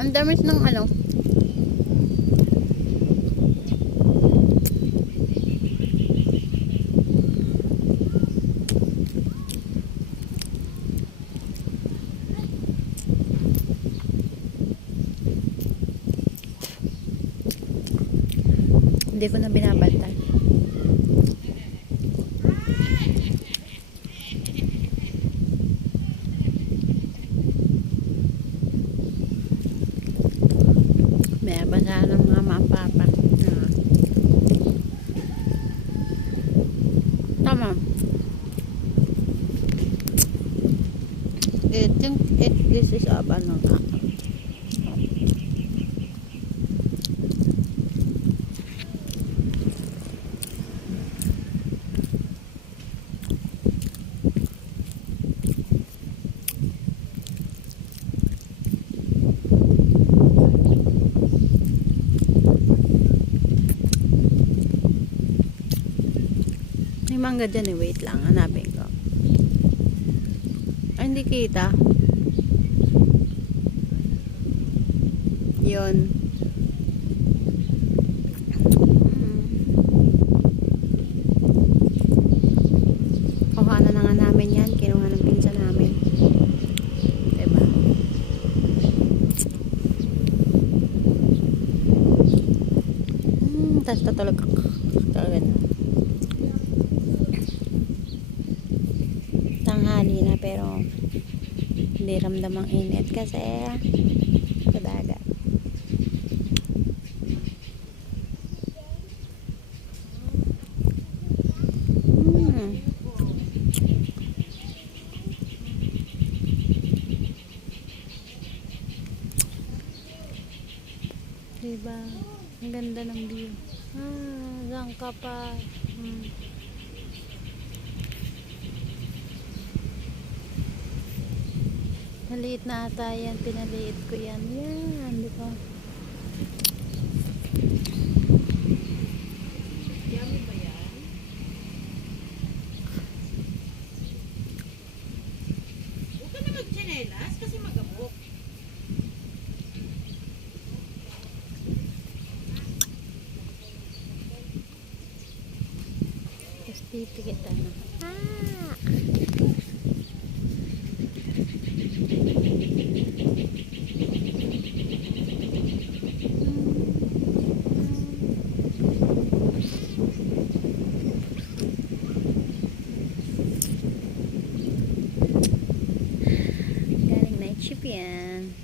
Ang damis ng ano. Hindi ko na binabantay. May basa ng mama at papa. Tama. This is ano nga. May mangga dyan eh. Wait lang. Hanapin ko. Ay, hindi kita. Yun. Kuha na nga namin yan. Kinuha ng pinsan namin. Diba? Tapos tatulog ako. Tanghali na pero hindi ramdam ang init kasi sa dagat. Diba? Ang ganda ng view. Diyan ka pa. Maliit na ata yan. Pinaliit ko yan. Yan. Di ba? Yummy ba yan? Huwag ka na magtsinelas kasi magabok. Tapos pipikit na. Galing night shift yan.